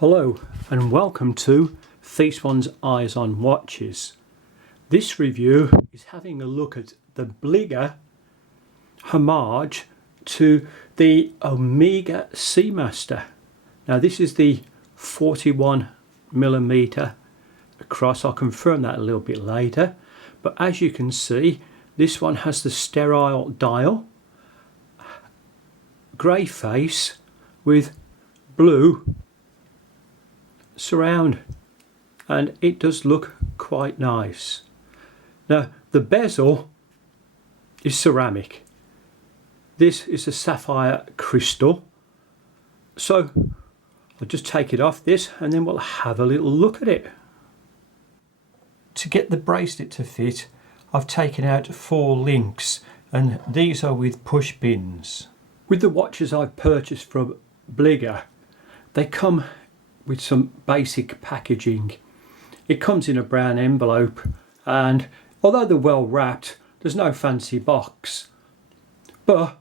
Hello and welcome to These One's Eyes on Watches. This review is having a look at the Bliger Homage to the Omega Seamaster. Now this is the 41mm across. I'll confirm that a little bit later, but as you can see, this one has the sterile dial, grey face with blue surround, and it does look quite nice. Now the bezel is ceramic. This is a sapphire crystal, so I'll just take it off this and then we'll have a little look at it. To get the bracelet to fit, I've taken out 4 links, and these are with push pins. With the watches I've purchased from Bliger, they come with some basic packaging. It comes in a brown envelope, and although they're well wrapped, there's no fancy box. But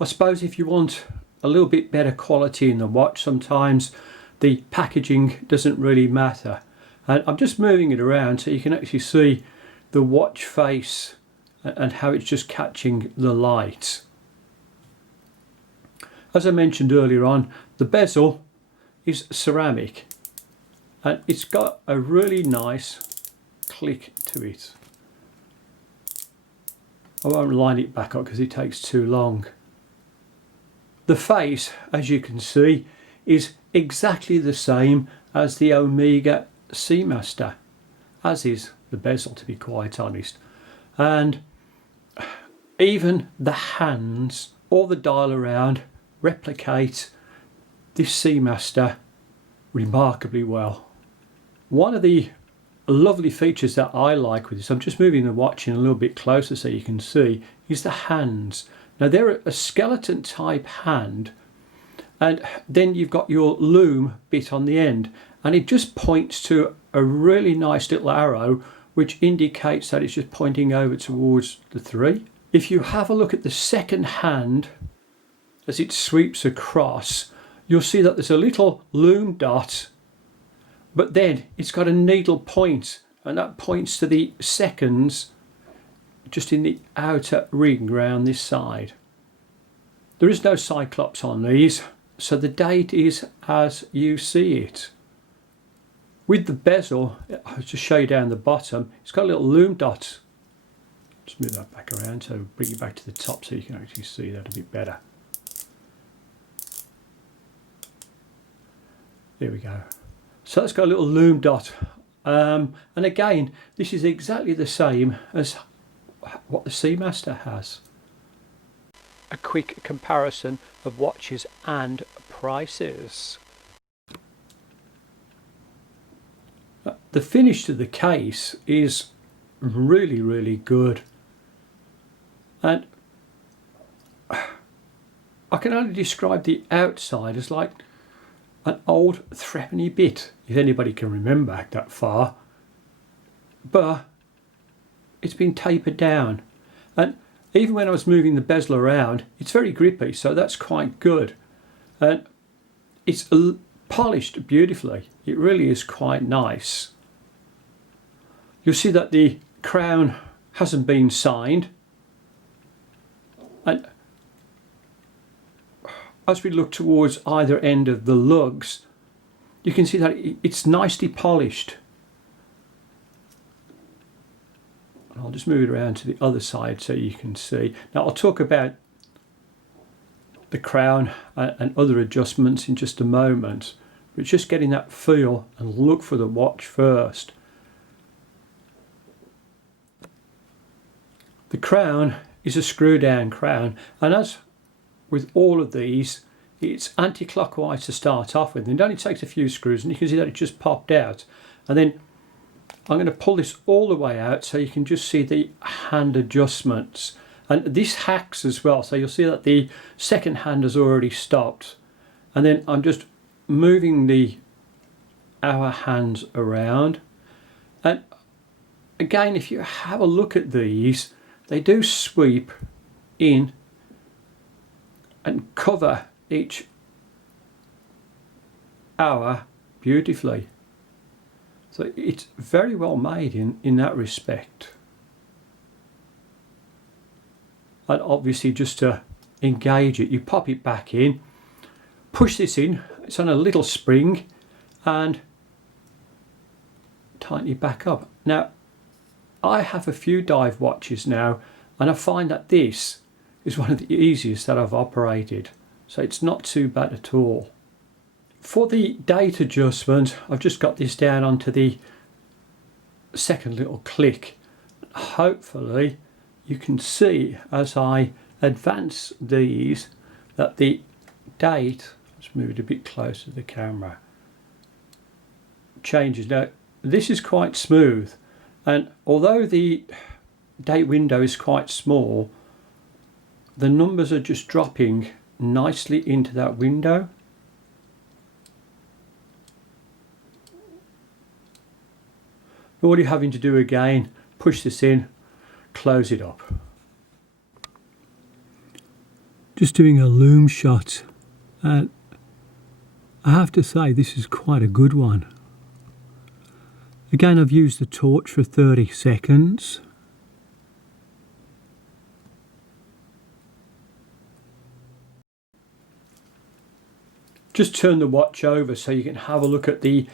I suppose if you want a little bit better quality in the watch, sometimes the packaging doesn't really matter. And I'm just moving it around so you can actually see the watch face and how it's just catching the light. As I mentioned earlier on, the bezel is ceramic and it's got a really nice click to it. I won't line it back up because it takes too long. The face, as you can see, is exactly the same as the Omega Seamaster, as is the bezel, to be quite honest. And even the hands, all the dial around, replicate this Seamaster remarkably well. One of the lovely features that I like with this, I'm just moving the watch in a little bit closer so you can see, is the hands. Now they're a skeleton type hand, and then you've got your loom bit on the end, and it just points to a really nice little arrow which indicates that it's just pointing over towards the 3. If you have a look at the second hand as it sweeps across, you'll see that there's a little loom dot, but then it's got a needle point, and that points to the seconds just in the outer ring round this side. There is no cyclops on these, so the date is as you see it. With the bezel, I'll just show you down the bottom, it's got a little loom dot. Just move that back around to bring it back to the top so you can actually see that a bit better. There we go. So it's got a little loom dot, and again this is exactly the same as what the Seamaster has. A quick comparison of watches and prices. The finish to the case is really good, and I can only describe the outside as like an old threepenny bit, if anybody can remember that far, but it's been tapered down, and even when I was moving the bezel around, it's very grippy, so that's quite good, and it's polished beautifully. It really is quite nice. You'll see that the crown hasn't been signed, and as we look towards either end of the lugs, you can see that it's nicely polished. I'll just move it around to the other side so you can see. Now I'll talk about the crown and other adjustments in just a moment, but just getting that feel and look for the watch first. The crown is a screw down crown, and as with all of these, it's anti-clockwise to start off with, and it only takes a few screws, and you can see that it just popped out. And then I'm going to pull this all the way out so you can just see the hand adjustments, and this hacks as well, so you'll see that the second hand has already stopped, and then I'm just moving the hour hands around. And again, if you have a look at these, they do sweep in and cover each hour beautifully. So it's very well made in that respect. And obviously, just to engage it, you pop it back in, push this in, it's on a little spring, and tighten it back up. Now, I have a few dive watches now, and I find that this is one of the easiest that I've operated, so it's not too bad at all. For the date adjustment, I've just got this down onto the second little click. Hopefully you can see as I advance these that the date, let's move it a bit closer to the camera, changes. Now this is quite smooth, and although the date window is quite small, the numbers are just dropping nicely into that window. All you're having to do again, push this in, close it up. Just doing a loom shot, and I have to say this is quite a good one. Again, I've used the torch for 30 seconds. Just turn the watch over so you can have a look at the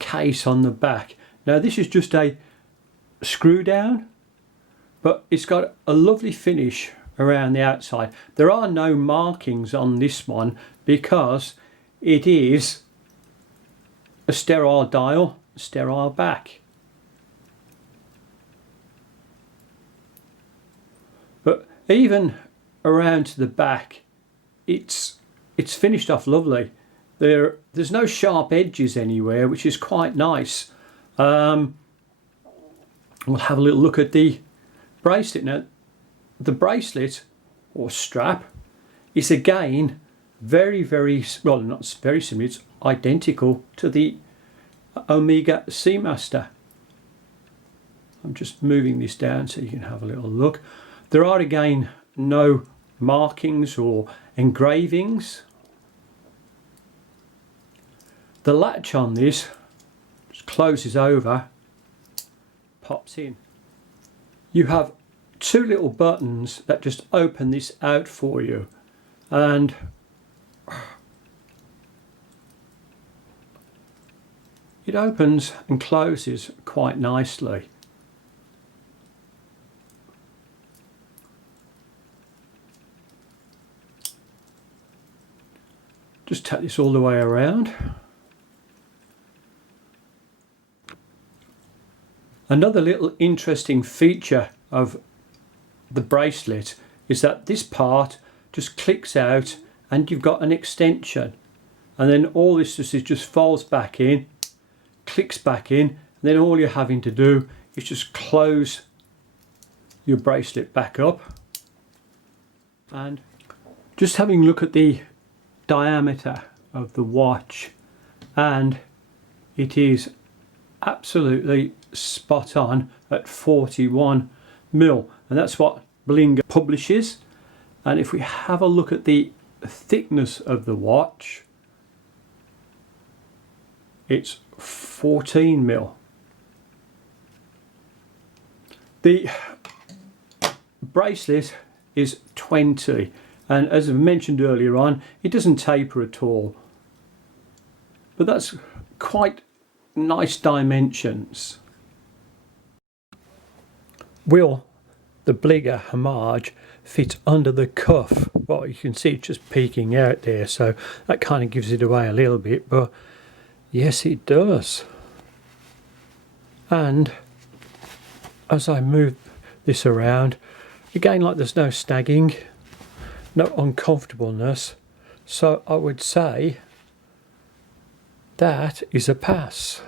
case on the back. Now this is just a screw down, but it's got a lovely finish around the outside. There are no markings on this one because it is a sterile dial, sterile back. But even around to the back, it's finished off lovely. There's no sharp edges anywhere, which is quite nice. We'll have a little look at the bracelet. Now the bracelet or strap is again very well, not very similar, it's identical to the Homage Seamaster. I'm just moving this down so you can have a little look. There are again no markings or engravings. The latch on this just closes over, pops in. You have two little buttons that just open this out for you, and it opens and closes quite nicely. Just take this all the way around. Another little interesting feature of the bracelet is that this part just clicks out and you've got an extension, and then all this just folds back in, clicks back in, and then all you're having to do is just close your bracelet back up. And just having a look at the diameter of the watch, and it is absolutely spot on at 41 mil, and that's what Bliger publishes. And if we have a look at the thickness of the watch, it's 14 mil. The bracelet is 20, and as I mentioned earlier on, it doesn't taper at all, but that's quite nice dimensions. Will the Bliger Homage fit under the cuff? Well, you can see it's just peeking out there, so that kind of gives it away a little bit, but yes, it does. And as I move this around, again, like, there's no snagging, no uncomfortableness, so I would say that is a pass.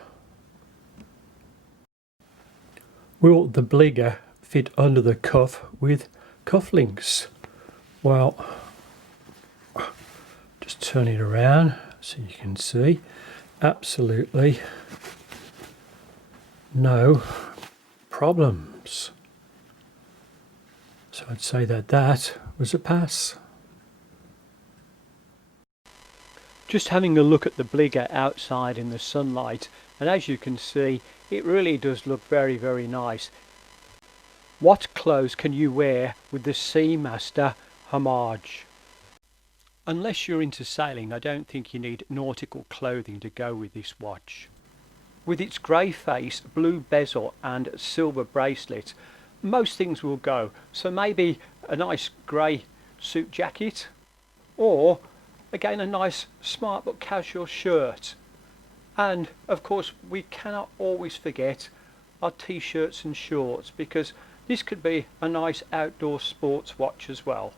Will the Bliger fit under the cuff with cufflinks? Well, just turn it around so you can see. Absolutely no problems. So I'd say that that was a pass. Just having a look at the Bliger outside in the sunlight, and as you can see, it really does look very nice. What clothes can you wear with the Seamaster Homage? Unless you're into sailing, I don't think you need nautical clothing to go with this watch. With its grey face, blue bezel and silver bracelet, most things will go. So maybe a nice grey suit jacket, or again a nice smart but casual shirt. And of course we cannot always forget our t-shirts and shorts, because this could be a nice outdoor sports watch as well.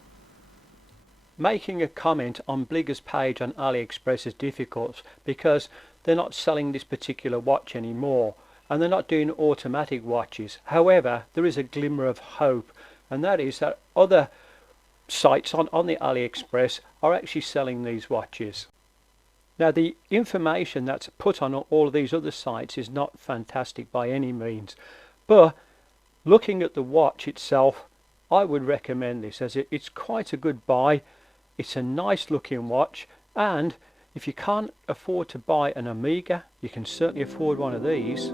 Making a comment on Bliger's page on AliExpress is difficult because they're not selling this particular watch anymore, and they're not doing automatic watches. However, there is a glimmer of hope, and that is that other sites on the AliExpress are actually selling these watches. Now, the information that's put on all of these other sites is not fantastic by any means, but looking at the watch itself, I would recommend this, as it's quite a good buy. It's a nice looking watch, and if you can't afford to buy an Omega, you can certainly afford one of these.